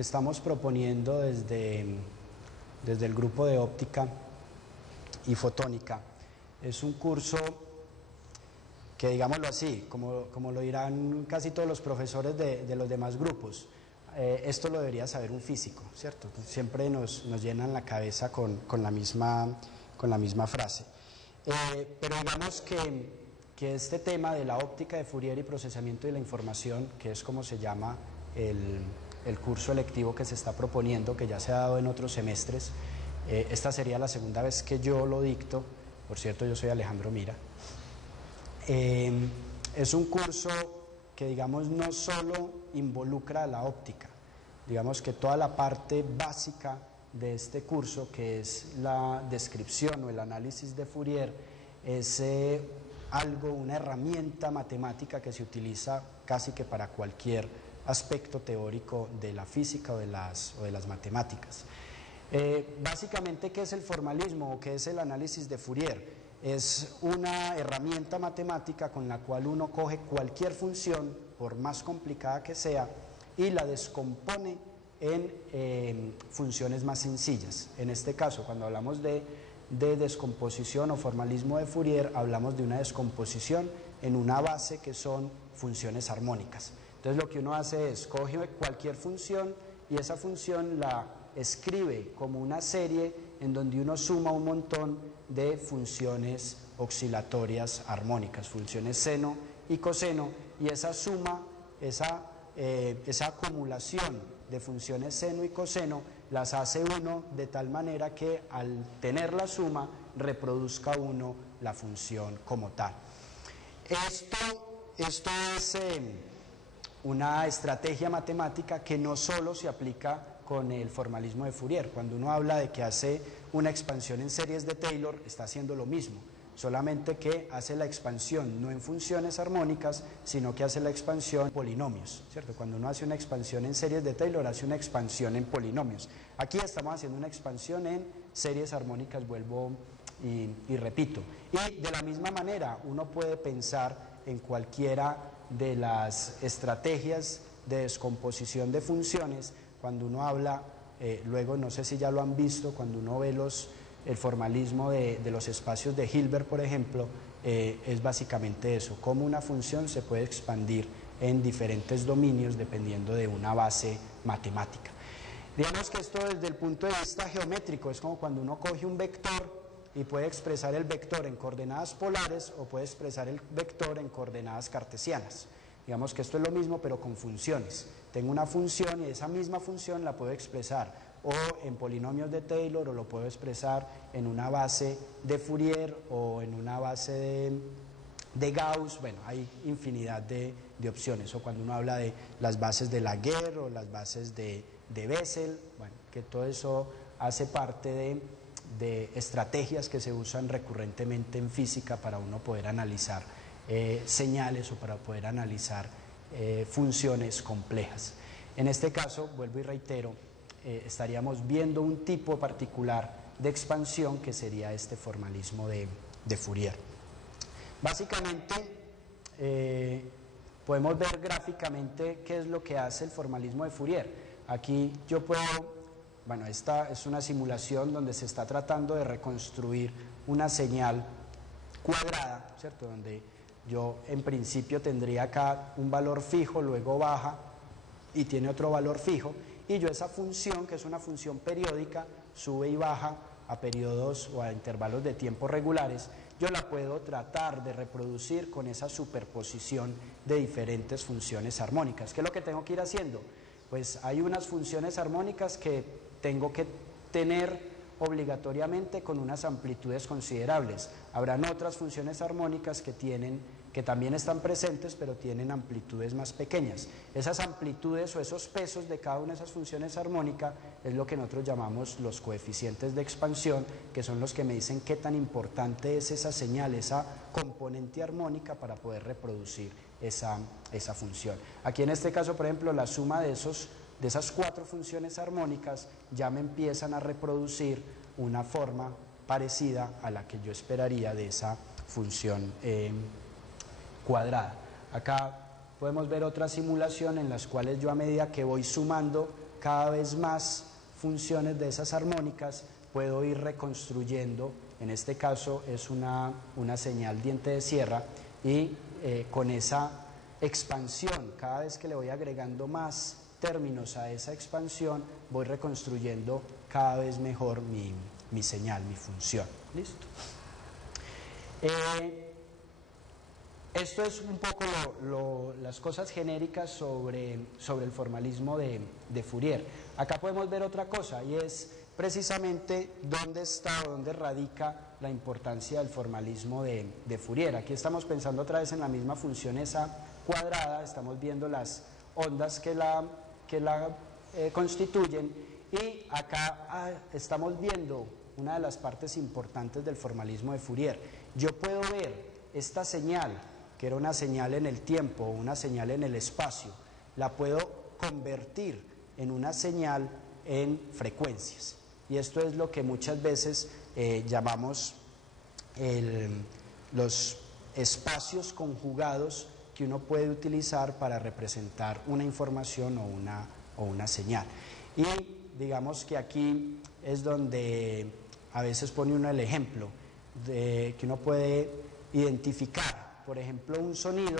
Estamos proponiendo desde el grupo de óptica y fotónica. Es un curso que, digámoslo así, como lo dirán casi todos los profesores de los demás grupos, esto lo debería saber un físico, ¿cierto? Siempre nos llenan la cabeza con la misma frase. Pero digamos que este tema de la óptica de Fourier y procesamiento de la información, que es como se llama el curso electivo que se está proponiendo, que ya se ha dado en otros semestres, esta sería la segunda vez que yo lo dicto. Por cierto, yo soy Alejandro Mira. Es un curso que, digamos, no solo involucra a la óptica, digamos que toda la parte básica de este curso, que es la descripción o el análisis de Fourier, es una herramienta matemática que se utiliza casi que para cualquier aspecto teórico de la física o de las matemáticas. Básicamente, ¿qué es el formalismo o qué es el análisis de Fourier? Es una herramienta matemática con la cual uno coge cualquier función, por más complicada que sea, y la descompone en funciones más sencillas. En este caso, cuando hablamos de descomposición o formalismo de Fourier, hablamos de una descomposición en una base que son funciones armónicas. Entonces, lo que uno hace es coge cualquier función y esa función la escribe como una serie en donde uno suma un montón de funciones oscilatorias armónicas, funciones seno y coseno, y esa suma, esa acumulación de funciones seno y coseno las hace uno de tal manera que al tener la suma reproduzca uno la función como tal. Esto es una estrategia matemática que no solo se aplica con el formalismo de Fourier. Cuando uno habla de que hace una expansión en series de Taylor, está haciendo lo mismo, solamente que hace la expansión no en funciones armónicas, sino que hace la expansión en polinomios, ¿cierto? Cuando uno hace una expansión en series de Taylor, hace una expansión en polinomios. Aquí estamos haciendo una expansión en series armónicas, vuelvo y repito. Y de la misma manera, uno puede pensar en cualquiera de las estrategias de descomposición de funciones. Cuando uno habla, luego no sé si ya lo han visto, cuando uno ve el formalismo de los espacios de Hilbert, por ejemplo, es básicamente eso, cómo una función se puede expandir en diferentes dominios dependiendo de una base matemática. Digamos que esto desde el punto de vista geométrico es como cuando uno coge un vector y puede expresar el vector en coordenadas polares o puede expresar el vector en coordenadas cartesianas. Digamos que esto es lo mismo pero con funciones. Tengo una función y esa misma función la puedo expresar o en polinomios de Taylor o lo puedo expresar en una base de Fourier o en una base de Gauss. Bueno, hay infinidad de opciones. O cuando uno habla de las bases de Laguerre o las bases de Bessel, bueno, que todo eso hace parte de estrategias que se usan recurrentemente en física para uno poder analizar señales o para poder analizar funciones complejas. En este caso, vuelvo y reitero, estaríamos viendo un tipo particular de expansión que sería este formalismo de Fourier. Básicamente, podemos ver gráficamente qué es lo que hace el formalismo de Fourier. Aquí yo puedo, bueno, esta es una simulación donde se está tratando de reconstruir una señal cuadrada, ¿cierto? Donde yo en principio tendría acá un valor fijo, luego baja y tiene otro valor fijo, y yo esa función, que es una función periódica, sube y baja a periodos o a intervalos de tiempo regulares, yo la puedo tratar de reproducir con esa superposición de diferentes funciones armónicas. ¿Qué es lo que tengo que ir haciendo? Pues hay unas funciones armónicas que tengo que tener obligatoriamente con unas amplitudes considerables. Habrán otras funciones armónicas que también están presentes, pero tienen amplitudes más pequeñas. Esas amplitudes o esos pesos de cada una de esas funciones armónicas es lo que nosotros llamamos los coeficientes de expansión, que son los que me dicen qué tan importante es esa señal, esa componente armónica para poder reproducir esa función. Aquí en este caso, por ejemplo, la suma de esas cuatro funciones armónicas ya me empiezan a reproducir una forma parecida a la que yo esperaría de esa función cuadrada. Acá podemos ver otra simulación en las cuales yo, a medida que voy sumando cada vez más funciones de esas armónicas, puedo ir reconstruyendo, en este caso es una señal diente de sierra, y con esa expansión, cada vez que le voy agregando más términos a esa expansión, voy reconstruyendo cada vez mejor mi señal, mi función. ¿Listo? Esto es un poco las cosas genéricas sobre el formalismo de Fourier. Acá podemos ver otra cosa, y es precisamente dónde radica la importancia del formalismo de Fourier. Aquí estamos pensando otra vez en la misma función esa cuadrada, estamos viendo las ondas que la constituyen, y acá estamos viendo una de las partes importantes del formalismo de Fourier. Yo puedo ver esta señal, que era una señal en el tiempo, una señal en el espacio, la puedo convertir en una señal en frecuencias. Y esto es lo que muchas veces llamamos los espacios conjugados que uno puede utilizar para representar una información o una señal. Y digamos que aquí es donde a veces pone uno el ejemplo de que uno puede identificar, por ejemplo, un sonido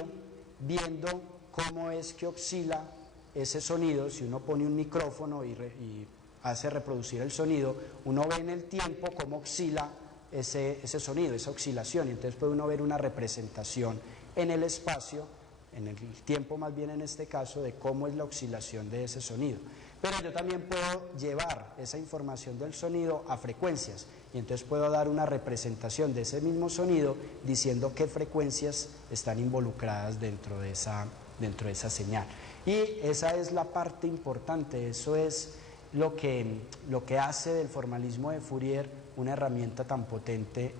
viendo cómo es que oscila ese sonido. Si uno pone un micrófono y hace reproducir el sonido, uno ve en el tiempo cómo oscila ese sonido, esa oscilación, y entonces puede uno ver una representación en el espacio, en el tiempo más bien en este caso, de cómo es la oscilación de ese sonido. Pero yo también puedo llevar esa información del sonido a frecuencias, y entonces puedo dar una representación de ese mismo sonido diciendo qué frecuencias están involucradas dentro de esa señal. Y esa es la parte importante, eso es lo que hace del formalismo de Fourier una herramienta tan potente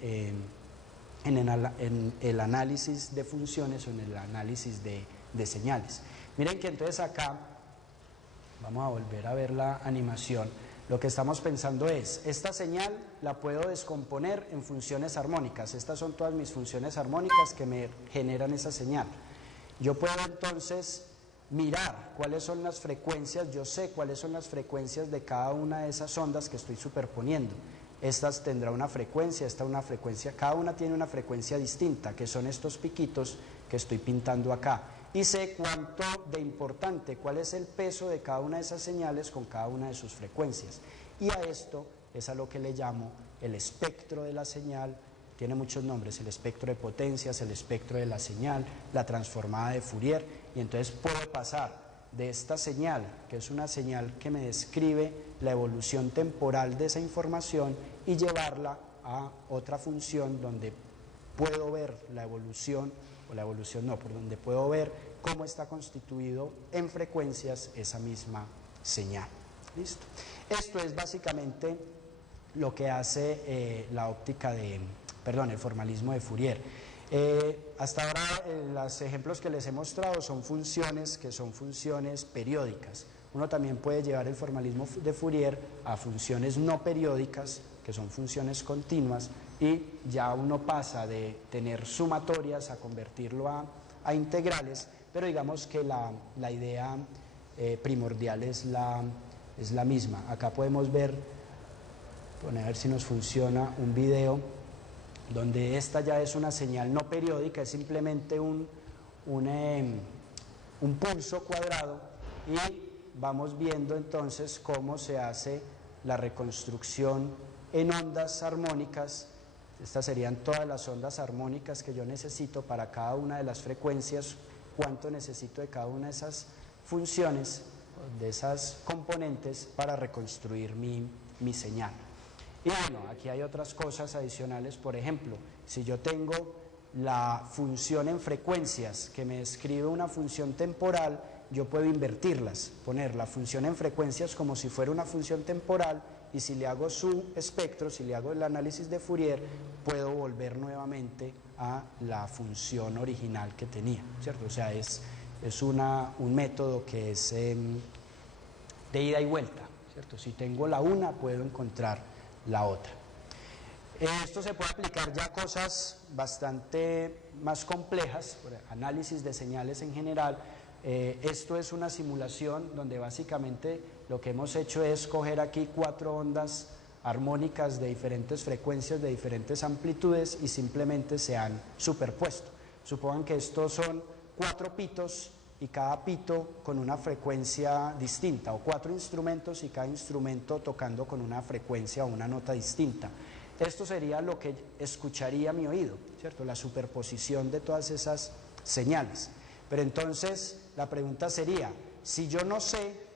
en el análisis de funciones o en el análisis de señales. Miren que entonces acá, vamos a volver a ver la animación, lo que estamos pensando es, esta señal la puedo descomponer en funciones armónicas. Estas son todas mis funciones armónicas que me generan esa señal. Yo puedo entonces mirar cuáles son las frecuencias, yo sé cuáles son las frecuencias de cada una de esas ondas que estoy superponiendo. Estas tendrá una frecuencia, esta una frecuencia, cada una tiene una frecuencia distinta, que son estos piquitos que estoy pintando acá. Y sé cuánto de importante, cuál es el peso de cada una de esas señales con cada una de sus frecuencias. Y a esto es a lo que le llamo el espectro de la señal. Tiene muchos nombres, el espectro de potencias, el espectro de la señal, la transformada de Fourier, y entonces puedo pasar de esta señal, que es una señal que me describe la evolución temporal de esa información, y llevarla a otra función donde puedo ver la evolución, o la evolución no, por donde puedo ver cómo está constituido en frecuencias esa misma señal. ¿Listo? Esto es básicamente lo que hace el formalismo de Fourier. Hasta ahora los ejemplos que les he mostrado son funciones que son funciones periódicas. Uno también puede llevar el formalismo de Fourier a funciones no periódicas, que son funciones continuas, y ya uno pasa de tener sumatorias a convertirlo a integrales, pero digamos que la idea primordial es la misma. Acá podemos ver, a ver si nos funciona, un video donde esta ya es una señal no periódica, es simplemente un pulso cuadrado, y vamos viendo entonces cómo se hace la reconstrucción en ondas armónicas. Estas serían todas las ondas armónicas que yo necesito para cada una de las frecuencias, cuánto necesito de cada una de esas funciones, de esas componentes, para reconstruir mi señal. Y bueno, aquí hay otras cosas adicionales. Por ejemplo, si yo tengo la función en frecuencias que me describe una función temporal, yo puedo invertirlas, poner la función en frecuencias como si fuera una función temporal, y si le hago su espectro, si le hago el análisis de Fourier, puedo volver nuevamente a la función original que tenía, ¿cierto? O sea, es un método que es de ida y vuelta, ¿cierto? Si tengo la una, puedo encontrar la otra. Esto se puede aplicar ya a cosas bastante más complejas, por análisis de señales en general, Esto es una simulación donde básicamente lo que hemos hecho es coger aquí 4 ondas armónicas de diferentes frecuencias, de diferentes amplitudes y simplemente se han superpuesto. Supongan que estos son 4 pitos y cada pito con una frecuencia distinta, o 4 instrumentos y cada instrumento tocando con una frecuencia o una nota distinta. Esto sería lo que escucharía mi oído, ¿cierto? La superposición de todas esas señales. Pero entonces la pregunta sería, si yo no sé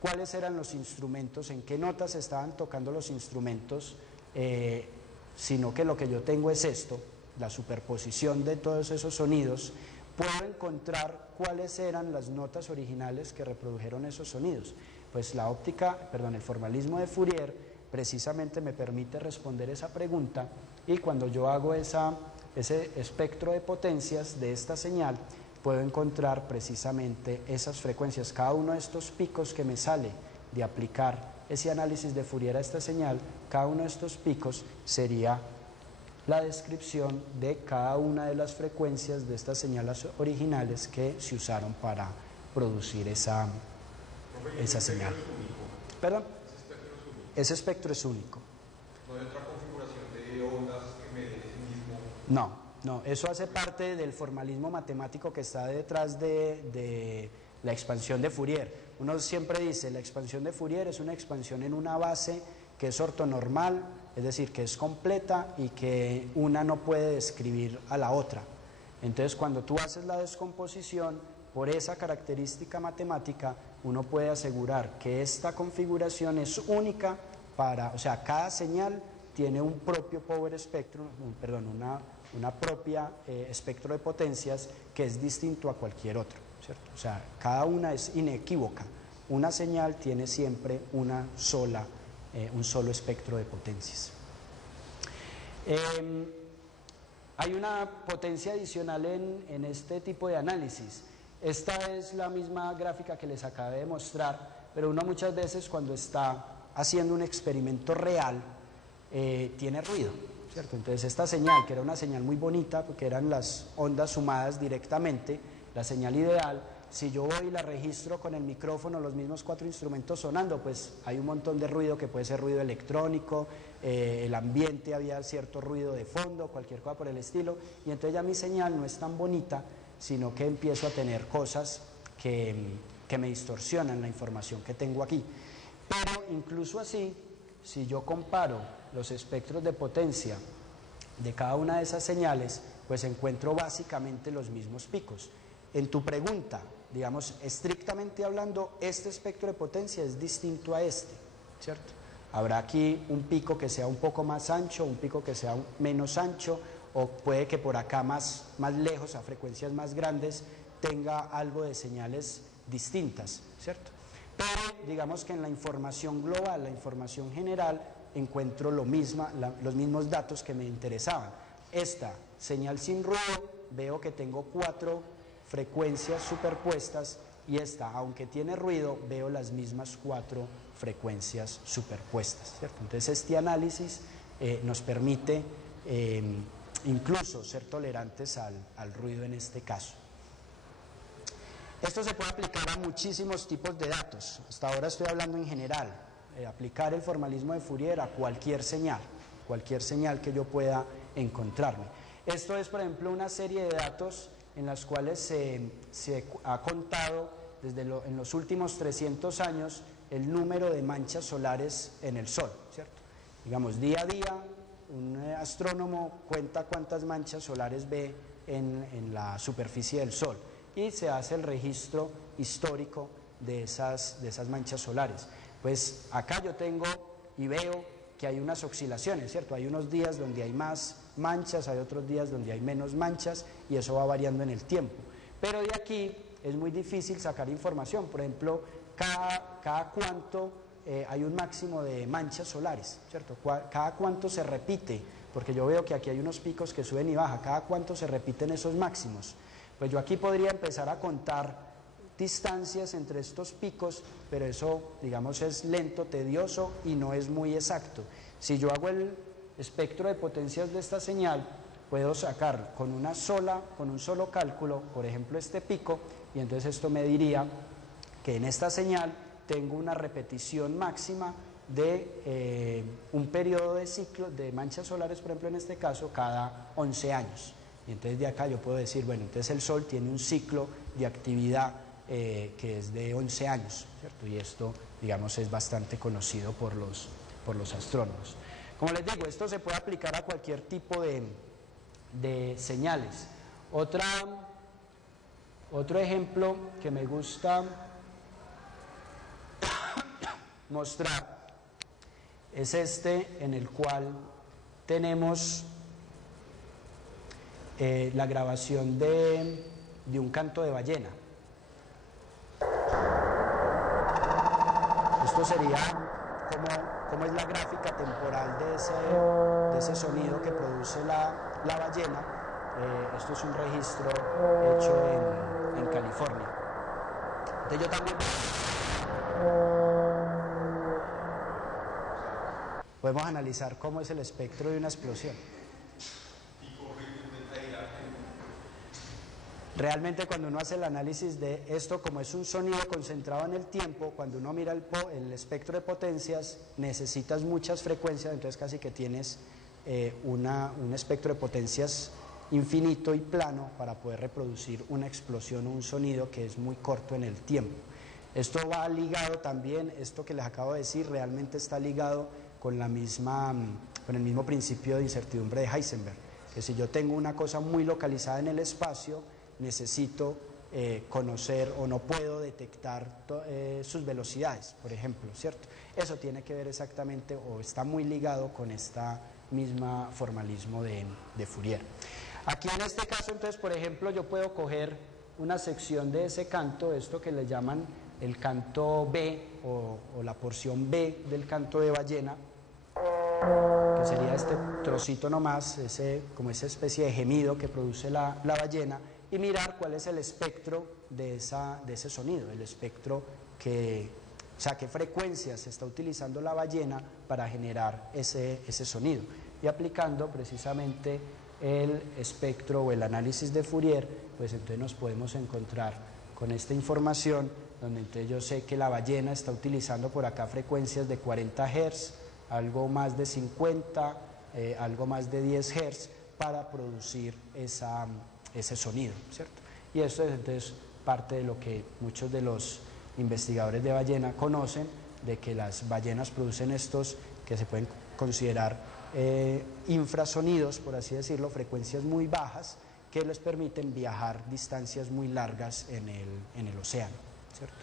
cuáles eran los instrumentos, en qué notas estaban tocando los instrumentos, sino que lo que yo tengo es esto, la superposición de todos esos sonidos, puedo encontrar cuáles eran las notas originales que reprodujeron esos sonidos. Pues el formalismo de Fourier precisamente me permite responder esa pregunta, y cuando yo hago ese espectro de potencias de esta señal, puedo encontrar precisamente esas frecuencias. Cada uno de estos picos que me sale de aplicar ese análisis de Fourier a esta señal, cada uno de estos picos sería la descripción de cada una de las frecuencias de estas señales originales que se usaron para producir esa señal. ¿Perdón? Ese espectro es único. ¿No hay otra configuración de ondas que me dé ese mismo? No, eso hace parte del formalismo matemático que está detrás de la expansión de Fourier. Uno siempre dice, la expansión de Fourier es una expansión en una base que es ortonormal, es decir, que es completa y que una no puede describir a la otra. Entonces, cuando tú haces la descomposición, por esa característica matemática, uno puede asegurar que esta configuración es única o sea, cada señal tiene un propio power spectrum, una propia espectro de potencias que es distinto a cualquier otro, ¿cierto? O sea, cada una es inequívoca. Una señal tiene siempre un solo espectro de potencias. Hay una potencia adicional en este tipo de análisis. Esta es la misma gráfica que les acabé de mostrar, pero uno muchas veces cuando está haciendo un experimento real tiene ruido, ¿cierto? Entonces esta señal, que era una señal muy bonita porque eran las ondas sumadas directamente, la señal ideal, si yo voy y la registro con el micrófono, los mismos 4 instrumentos sonando, pues hay un montón de ruido que puede ser ruido electrónico, el ambiente, había cierto ruido de fondo, cualquier cosa por el estilo, y entonces ya mi señal no es tan bonita, sino que empiezo a tener cosas que me distorsionan la información que tengo aquí. Pero incluso así, si yo comparo los espectros de potencia de cada una de esas señales, pues encuentro básicamente los mismos picos. En tu pregunta, digamos, estrictamente hablando, este espectro de potencia es distinto a este, ¿cierto? Habrá aquí un pico que sea un poco más ancho, un pico que sea menos ancho, o puede que por acá más lejos, a frecuencias más grandes, tenga algo de señales distintas, ¿cierto? Pero digamos que en la información global, la información general, encuentro los mismos datos que me interesaban. Esta señal sin ruido, veo que tengo 4 frecuencias superpuestas, y esta, aunque tiene ruido, veo las mismas 4 frecuencias superpuestas, ¿cierto? Entonces este análisis nos permite incluso ser tolerantes al ruido en este caso. Esto se puede aplicar a muchísimos tipos de datos. Hasta ahora estoy hablando en general, aplicar el formalismo de Fourier a cualquier señal que yo pueda encontrarme. Esto es, por ejemplo, una serie de datos en las cuales se ha contado en los últimos 300 años el número de manchas solares en el Sol, ¿cierto? Digamos, día a día, un astrónomo cuenta cuántas manchas solares ve en la superficie del Sol, y se hace el registro histórico de esas manchas solares. Pues acá yo tengo y veo que hay unas oscilaciones, ¿cierto? Hay unos días donde hay más manchas, hay otros días donde hay menos manchas, y eso va variando en el tiempo. Pero de aquí es muy difícil sacar información. Por ejemplo, cada cuánto hay un máximo de manchas solares, ¿cierto? Cada cuánto se repite, porque yo veo que aquí hay unos picos que suben y bajan, cada cuánto se repiten esos máximos. Pues yo aquí podría empezar a contar distancias entre estos picos, pero eso, digamos, es lento, tedioso y no es muy exacto. Si yo hago el espectro de potencias de esta señal, puedo sacar con un solo cálculo, por ejemplo, este pico, y entonces esto me diría que en esta señal tengo una repetición máxima de un periodo de ciclo de manchas solares, por ejemplo en este caso, cada 11 años. Y entonces de acá yo puedo decir, bueno, entonces el Sol tiene un ciclo de actividad que es de 11 años, ¿cierto? Y esto, digamos, es bastante conocido por los astrónomos. Como les digo, esto se puede aplicar a cualquier tipo de señales. Otro ejemplo que me gusta mostrar es este, en el cual tenemos la grabación de un canto de ballena. Esto sería como es la gráfica temporal de ese sonido que produce la ballena. Esto es un registro hecho en California. Entonces yo también podemos analizar cómo es el espectro de una explosión. Realmente cuando uno hace el análisis de esto, como es un sonido concentrado en el tiempo, cuando uno mira el espectro de potencias, necesitas muchas frecuencias, entonces casi que tienes un espectro de potencias infinito y plano para poder reproducir una explosión o un sonido que es muy corto en el tiempo. Esto va ligado también, esto que les acabo de decir, realmente está ligado con el mismo principio de incertidumbre de Heisenberg, que si yo tengo una cosa muy localizada en el espacio, necesito conocer o no puedo detectar sus velocidades, por ejemplo, ¿cierto? Eso tiene que ver exactamente o está muy ligado con esta misma formalismo de Fourier. Aquí en este caso, entonces, por ejemplo, yo puedo coger una sección de ese canto, esto que le llaman el canto B o la porción B del canto de ballena, que sería este trocito nomás, como esa especie de gemido que produce la ballena, y mirar cuál es el espectro de ese sonido, el espectro o sea, qué frecuencias se está utilizando la ballena para generar ese sonido. Y aplicando precisamente el espectro o el análisis de Fourier, pues entonces nos podemos encontrar con esta información, donde entonces yo sé que la ballena está utilizando por acá frecuencias de 40 Hz, algo más de 50, algo más de 10 Hz, para producir ese sonido, ¿cierto? Y esto es entonces parte de lo que muchos de los investigadores de ballena conocen, de que las ballenas producen estos que se pueden considerar infrasonidos, por así decirlo, frecuencias muy bajas que les permiten viajar distancias muy largas en el océano, ¿cierto?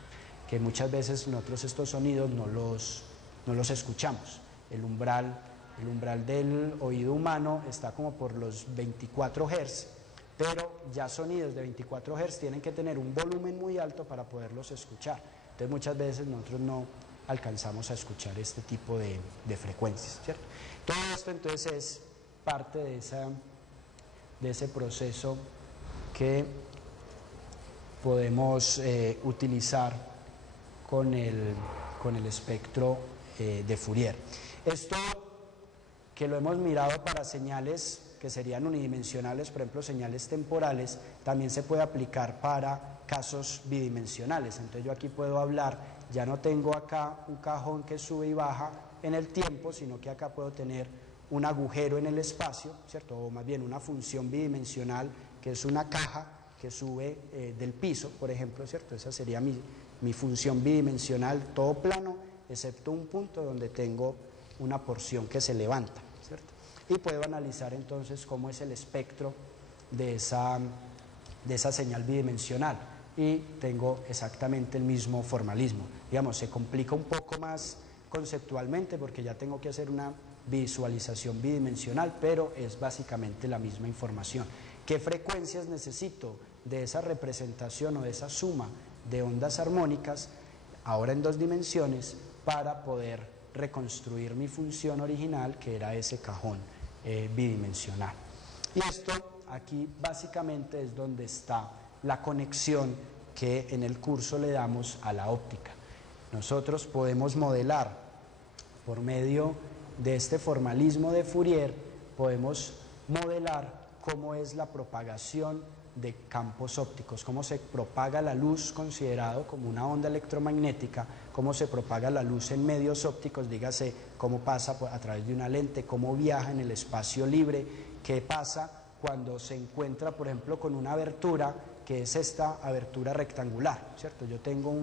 Que muchas veces nosotros estos sonidos no los escuchamos. El umbral del oído humano está como por los 24 Hz, pero ya sonidos de 24 Hz tienen que tener un volumen muy alto para poderlos escuchar. Entonces muchas veces nosotros no alcanzamos a escuchar este tipo de frecuencias, ¿cierto? Todo esto entonces es parte de ese proceso que podemos utilizar con el espectro de Fourier. Esto que lo hemos mirado para señales que serían unidimensionales, por ejemplo señales temporales, también se puede aplicar para casos bidimensionales. Entonces yo aquí puedo hablar, ya no tengo acá un cajón que sube y baja en el tiempo, sino que acá puedo tener un agujero en el espacio, ¿cierto? O más bien una función bidimensional, que es una caja que sube del piso, por ejemplo, ¿cierto? Esa sería mi función bidimensional, todo plano, excepto un punto donde tengo una porción que se levanta, ¿cierto? Y puedo analizar entonces cómo es el espectro de esa señal bidimensional, y tengo exactamente el mismo formalismo. Digamos, se complica un poco más conceptualmente porque ya tengo que hacer una visualización bidimensional, pero es básicamente la misma información. ¿Qué frecuencias necesito de esa representación o de esa suma de ondas armónicas, ahora en 2 dimensiones, para poder reconstruir mi función original, que era ese cajón bidimensional? Y esto aquí básicamente es donde está la conexión que en el curso le damos a la óptica. Nosotros podemos modelar por medio de este formalismo de Fourier, podemos modelar cómo es la propagación de campos ópticos, cómo se propaga la luz considerado como una onda electromagnética, cómo se propaga la luz en medios ópticos, dígase cómo pasa a través de una lente, cómo viaja en el espacio libre, qué pasa cuando se encuentra, por ejemplo, con una abertura, que es esta abertura rectangular, ¿cierto? Yo tengo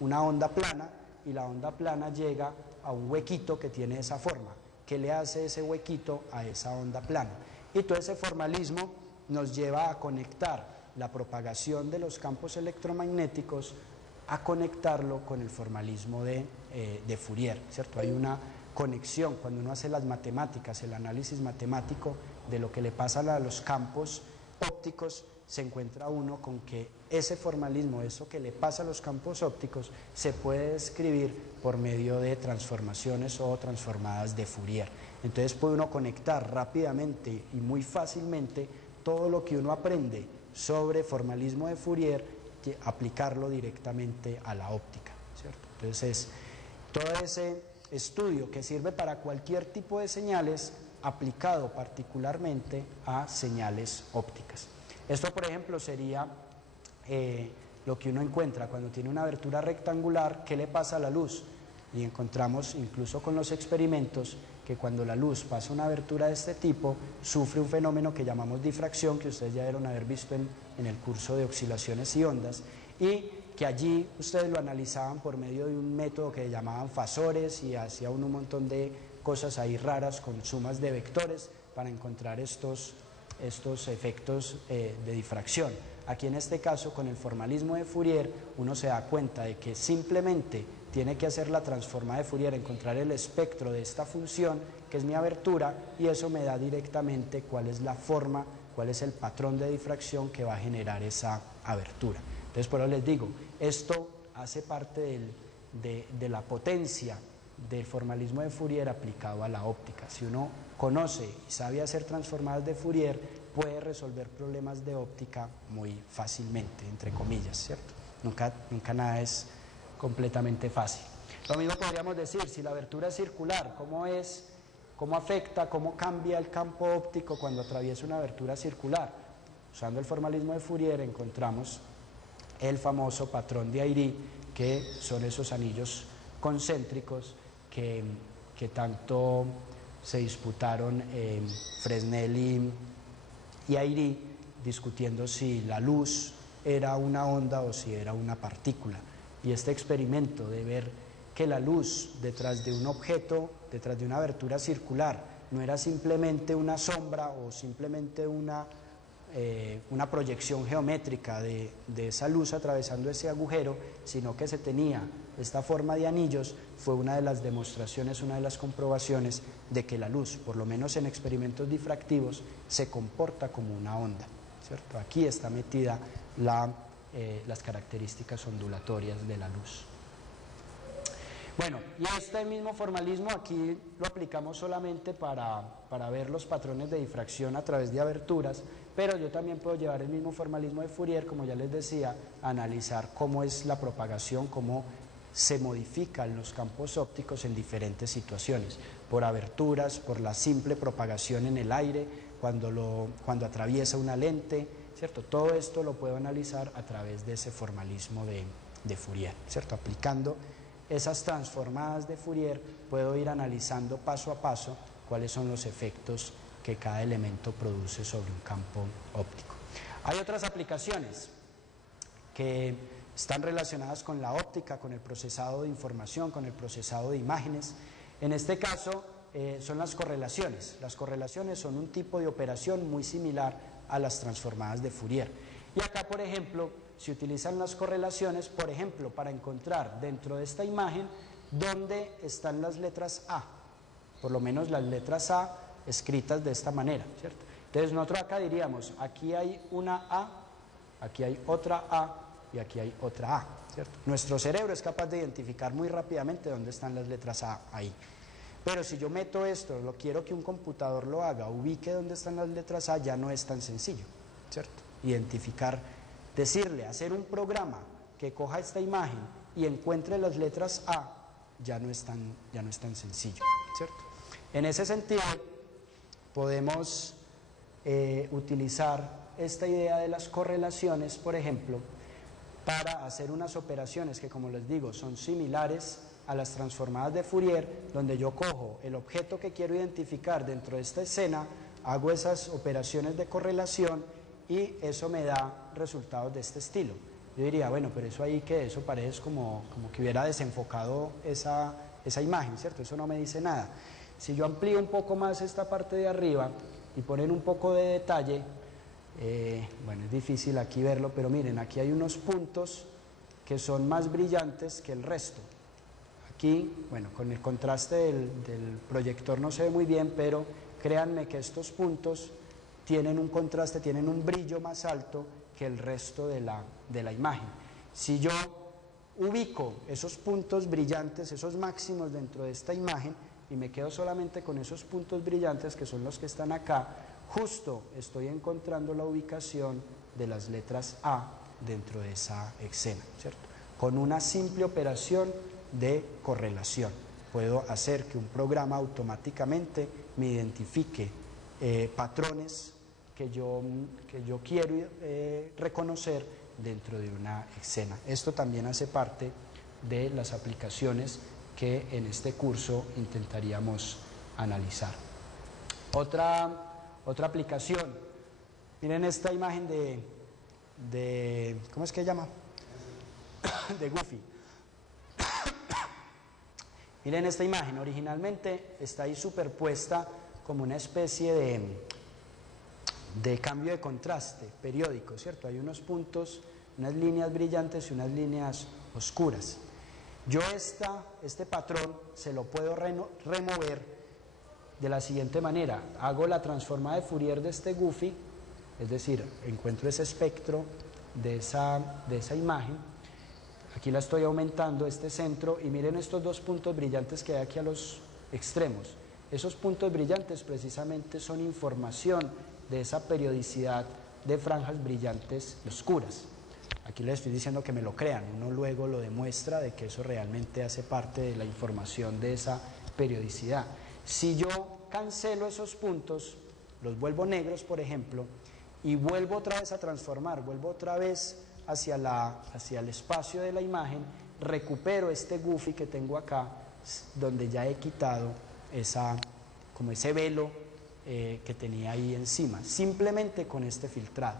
una onda plana y la onda plana llega a un huequito que tiene esa forma. ¿Qué le hace ese huequito a esa onda plana? Y todo ese formalismo nos lleva a conectar la propagación de los campos electromagnéticos, a conectarlo con el formalismo de Fourier, ¿cierto? Hay una conexión cuando uno hace las matemáticas, el análisis matemático de lo que le pasa a los campos ópticos, se encuentra uno con que ese formalismo, eso que le pasa a los campos ópticos, se puede describir por medio de transformaciones o transformadas de Fourier. Entonces puede uno conectar rápidamente y muy fácilmente todo lo que uno aprende sobre formalismo de Fourier, aplicarlo directamente a la óptica, ¿cierto? Entonces, todo ese estudio que sirve para cualquier tipo de señales, aplicado particularmente a señales ópticas. Esto, por ejemplo, sería lo que uno encuentra cuando tiene una abertura rectangular. ¿Qué le pasa a la luz? Y encontramos, incluso con los experimentos, que cuando la luz pasa una abertura de este tipo, sufre un fenómeno que llamamos difracción, que ustedes ya debieron haber visto en el curso de oscilaciones y ondas, y que allí ustedes lo analizaban por medio de un método que llamaban fasores, y hacía un montón de cosas ahí raras con sumas de vectores para encontrar estos efectos de difracción. Aquí en este caso, con el formalismo de Fourier, uno se da cuenta de que simplemente tiene que hacer la transforma de Fourier, encontrar el espectro de esta función, que es mi abertura, y eso me da directamente cuál es la forma, cuál es el patrón de difracción que va a generar esa abertura. Entonces, por eso les digo, esto hace parte de la potencia del formalismo de Fourier aplicado a la óptica. Si uno conoce y sabe hacer transformadas de Fourier, puede resolver problemas de óptica muy fácilmente, entre comillas, ¿cierto? Nunca nada es completamente fácil. Lo mismo podríamos decir, si la abertura es circular, ¿cómo afecta, cómo cambia el campo óptico cuando atraviesa una abertura circular? Usando el formalismo de Fourier encontramos el famoso patrón de Airy, que son esos anillos concéntricos que tanto se disputaron Fresnel y Airy, discutiendo si la luz era una onda o si era una partícula. Y este experimento de ver que la luz detrás de un objeto, detrás de una abertura circular, no era simplemente una sombra o simplemente una proyección geométrica de esa luz atravesando ese agujero, sino que se tenía esta forma de anillos, fue una de las demostraciones, una de las comprobaciones de que la luz, por lo menos en experimentos difractivos, se comporta como una onda, ¿cierto? Aquí está metida las características ondulatorias de la luz. Bueno, y este mismo formalismo aquí lo aplicamos solamente para ver los patrones de difracción a través de aberturas, pero yo también puedo llevar el mismo formalismo de Fourier, como ya les decía, a analizar cómo es la propagación, cómo se modifican los campos ópticos en diferentes situaciones, por aberturas, por la simple propagación en el aire, cuando atraviesa una lente, ¿cierto? Todo esto lo puedo analizar a través de ese formalismo de Fourier, ¿cierto? Aplicando esas transformadas de Fourier, puedo ir analizando paso a paso cuáles son los efectos que cada elemento produce sobre un campo óptico. Hay otras aplicaciones que están relacionadas con la óptica, con el procesado de información, con el procesado de imágenes. En este caso son las correlaciones. Las correlaciones son un tipo de operación muy similar a las transformadas de Fourier. Y acá, por ejemplo, se utilizan las correlaciones, por ejemplo, para encontrar dentro de esta imagen dónde están las letras A, por lo menos las letras A escritas de esta manera, ¿cierto? Entonces nosotros acá diríamos, aquí hay una A, aquí hay otra A y aquí hay otra A, ¿cierto? Nuestro cerebro es capaz de identificar muy rápidamente dónde están las letras A ahí. Pero si yo meto esto, lo quiero que un computador lo haga, ubique dónde están las letras A, ya no es tan sencillo, ¿cierto? Identificar, decirle, hacer un programa que coja esta imagen y encuentre las letras A, ya no es tan sencillo, ¿cierto? En ese sentido, podemos utilizar esta idea de las correlaciones, por ejemplo, para hacer unas operaciones que, como les digo, son similares a las transformadas de Fourier, donde yo cojo el objeto que quiero identificar dentro de esta escena, hago esas operaciones de correlación y eso me da resultados de este estilo. Yo diría, bueno, pero eso ahí que eso parece como que hubiera desenfocado esa imagen, ¿cierto? Eso no me dice nada. Si yo amplío un poco más esta parte de arriba y ponen un poco de detalle, bueno, es difícil aquí verlo, pero miren, aquí hay unos puntos que son más brillantes que el resto. Aquí, bueno, con el contraste del proyector no se ve muy bien, pero créanme que estos puntos tienen un contraste, tienen un brillo más alto que el resto de la imagen. Si yo ubico esos puntos brillantes, esos máximos dentro de esta imagen, y me quedo solamente con esos puntos brillantes que son los que están acá, justo estoy encontrando la ubicación de las letras A dentro de esa escena, ¿cierto? Con una simple operación de correlación puedo hacer que un programa automáticamente me identifique patrones que yo quiero reconocer dentro de una escena. Esto también hace parte de las aplicaciones que en este curso intentaríamos analizar. Otra aplicación, miren esta imagen de ¿cómo es que se llama? De Goofy. Miren esta imagen, originalmente está ahí superpuesta como una especie de cambio de contraste periódico, ¿cierto? Hay unos puntos, unas líneas brillantes y unas líneas oscuras. Yo este patrón se lo puedo remover de la siguiente manera. Hago la transformada de Fourier de este Goofy, es decir, encuentro ese espectro de esa imagen. Aquí la estoy aumentando, este centro, y miren estos dos puntos brillantes que hay aquí a los extremos. Esos puntos brillantes precisamente son información de esa periodicidad de franjas brillantes oscuras. Aquí les estoy diciendo que me lo crean, uno luego lo demuestra de que eso realmente hace parte de la información de esa periodicidad. Si yo cancelo esos puntos, los vuelvo negros, por ejemplo, y vuelvo otra vez a transformar, vuelvo otra vez hacia el espacio de la imagen, recupero este Goofy que tengo acá, donde ya he quitado como ese velo que tenía ahí encima, simplemente con este filtrado.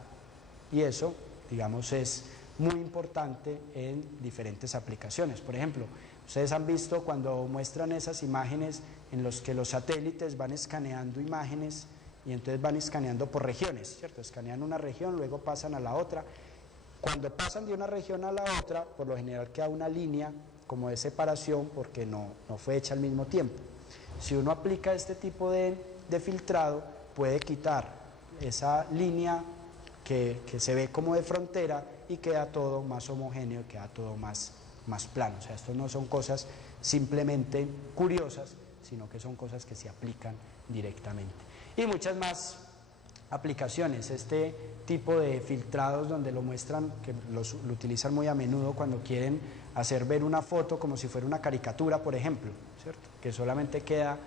Y eso, digamos, es muy importante en diferentes aplicaciones. Por ejemplo, ustedes han visto cuando muestran esas imágenes en los que los satélites van escaneando imágenes y entonces van escaneando por regiones, ¿cierto? Escanean una región, luego pasan a la otra. Cuando pasan de una región a la otra, por lo general queda una línea como de separación porque no fue hecha al mismo tiempo. Si uno aplica este tipo de filtrado, puede quitar esa línea que se ve como de frontera y queda todo más homogéneo, queda todo más plano. O sea, esto no son cosas simplemente curiosas, sino que son cosas que se aplican directamente. Y muchas más aplicaciones, este tipo de filtrados donde lo muestran, que lo utilizan muy a menudo cuando quieren hacer ver una foto como si fuera una caricatura, por ejemplo, ¿cierto? Que solamente queda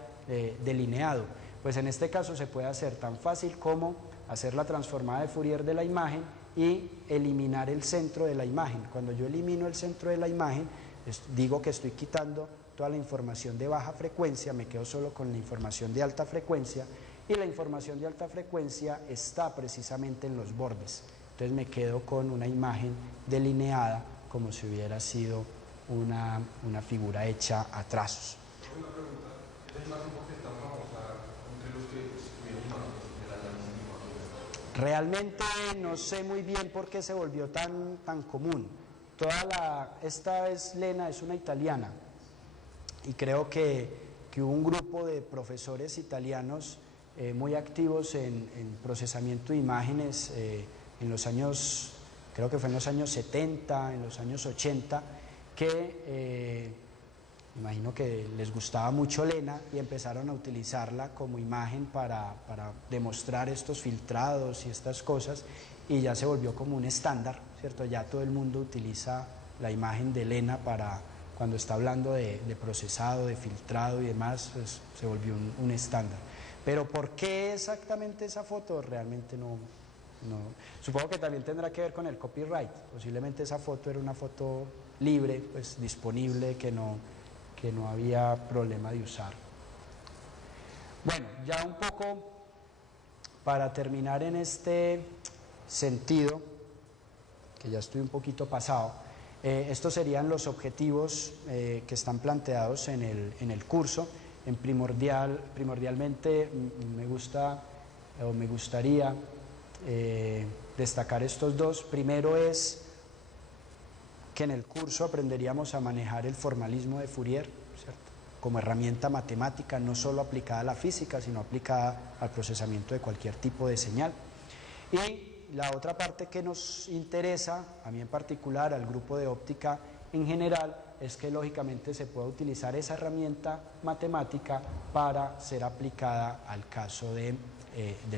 delineado. Pues en este caso se puede hacer tan fácil como hacer la transformada de Fourier de la imagen y eliminar el centro de la imagen. Cuando yo elimino el centro de la imagen, digo que estoy quitando toda la información de baja frecuencia, me quedo solo con la información de alta frecuencia, y la información de alta frecuencia está precisamente en los bordes. Entonces me quedo con una imagen delineada como si hubiera sido una figura hecha a trazos. Una pregunta, ¿es la imagen porque es tan famosa entre los que estuvieron imágenes de la análisis de imágenes? Realmente no sé muy bien por qué se volvió tan común. Esta es Lena, es una italiana, y creo que hubo un grupo de profesores italianos muy activos en procesamiento de imágenes en los años, creo que fue en los años 70, en los años 80, que imagino que les gustaba mucho Lena y empezaron a utilizarla como imagen para demostrar estos filtrados y estas cosas, y ya se volvió como un estándar, ¿cierto? Ya todo el mundo utiliza la imagen de Lena para cuando está hablando de procesado, de filtrado y demás, pues se volvió un estándar. Pero ¿por qué exactamente esa foto? Realmente no. Supongo que también tendrá que ver con el copyright. Posiblemente esa foto era una foto libre, pues disponible, que no había problema de usar. Bueno, ya un poco para terminar en este sentido, que ya estoy un poquito pasado, estos serían los objetivos que están planteados en el curso. Primordialmente me gustaría destacar estos dos. Primero es que en el curso aprenderíamos a manejar el formalismo de Fourier, ¿cierto?, como herramienta matemática, no solo aplicada a la física, sino aplicada al procesamiento de cualquier tipo de señal. Y la otra parte que nos interesa, a mí en particular, al grupo de óptica en general, es que lógicamente se pueda utilizar esa herramienta matemática para ser aplicada al caso del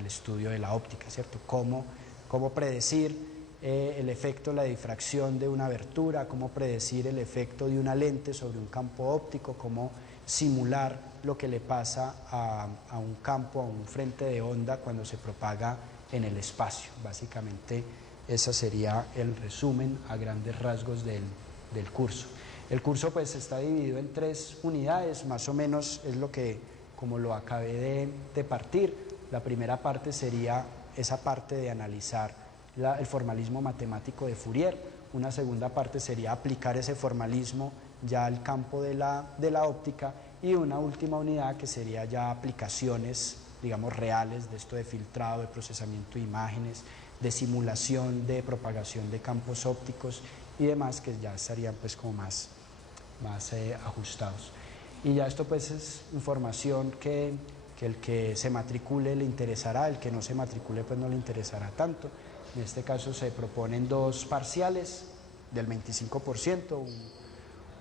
estudio de la óptica, ¿cierto? Cómo predecir el efecto de la difracción de una abertura, cómo predecir el efecto de una lente sobre un campo óptico, cómo simular lo que le pasa a un campo, a un frente de onda cuando se propaga en el espacio. Básicamente ese sería el resumen a grandes rasgos del curso. El curso pues está dividido en 3 unidades, más o menos es lo que, como lo acabé de partir. La primera parte sería esa parte de analizar el formalismo matemático de Fourier. Una segunda parte sería aplicar ese formalismo ya al campo de la óptica, y una última unidad que sería ya aplicaciones, digamos, reales de esto de filtrado, de procesamiento de imágenes, de simulación de propagación de campos ópticos y demás, que ya estarían pues como más ajustados. Y ya esto pues es información que el que se matricule le interesará, el que no se matricule pues no le interesará tanto. En este caso se proponen 2 parciales del 25%,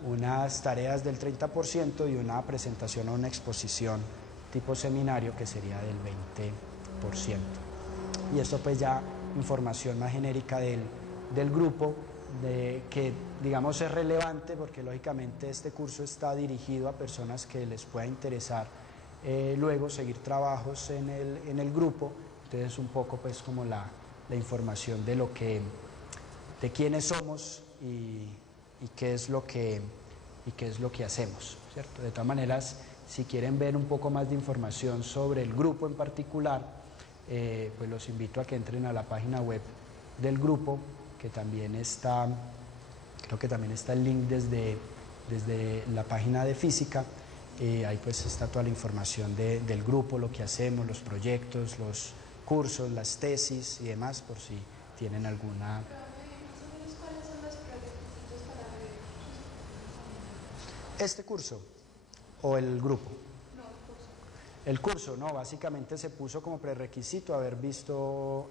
unas tareas del 30% y una presentación o una exposición tipo seminario que sería del 20%. Y esto pues ya información más genérica del grupo, que digamos es relevante porque lógicamente este curso está dirigido a personas que les pueda interesar luego seguir trabajos en el grupo. Entonces un poco pues como la información de quiénes somos y qué es lo que hacemos, ¿cierto? De todas maneras, si quieren ver un poco más de información sobre el grupo en particular, pues los invito a que entren a la página web del grupo, que también está, creo que también está el link desde la página de física. Ahí pues está toda la información del grupo, lo que hacemos, los proyectos, los cursos, las tesis y demás, por si tienen alguna. ¿Cuáles son los requisitos para ver? ¿Este curso o el grupo? No, el curso. El curso, no, básicamente se puso como prerequisito haber visto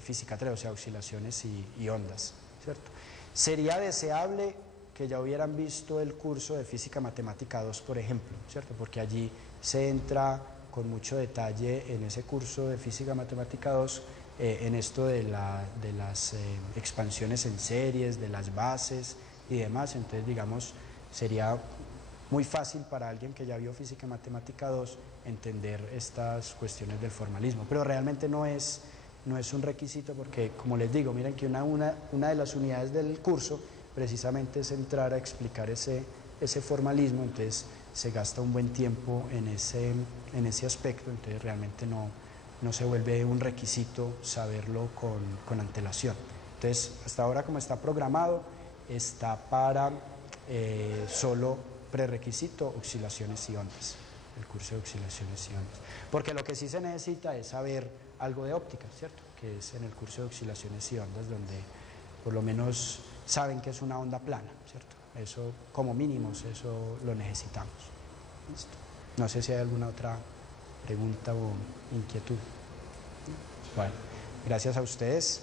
física 3, o sea, oscilaciones y ondas, ¿cierto? Sería deseable que ya hubieran visto el curso de física matemática 2, por ejemplo, ¿cierto? Porque allí se entra con mucho detalle en ese curso de física matemática 2, en esto de las expansiones en series, de las bases y demás. Entonces, digamos, sería muy fácil para alguien que ya vio física matemática 2 entender estas cuestiones del formalismo, pero realmente no es un requisito porque, como les digo, miren que una de las unidades del curso precisamente es entrar a explicar ese formalismo. Entonces se gasta un buen tiempo en ese aspecto. Entonces realmente no se vuelve un requisito saberlo con antelación. Entonces, hasta ahora, como está programado, está para solo prerequisito oscilaciones y ondas, el curso de oscilaciones y ondas, porque lo que sí se necesita es saber algo de óptica, ¿cierto?, que es en el curso de oscilaciones y ondas, donde por lo menos saben que es una onda plana, ¿cierto? Eso, como mínimos, eso lo necesitamos. ¿Listo? No sé si hay alguna otra pregunta o inquietud. Bueno, gracias a ustedes.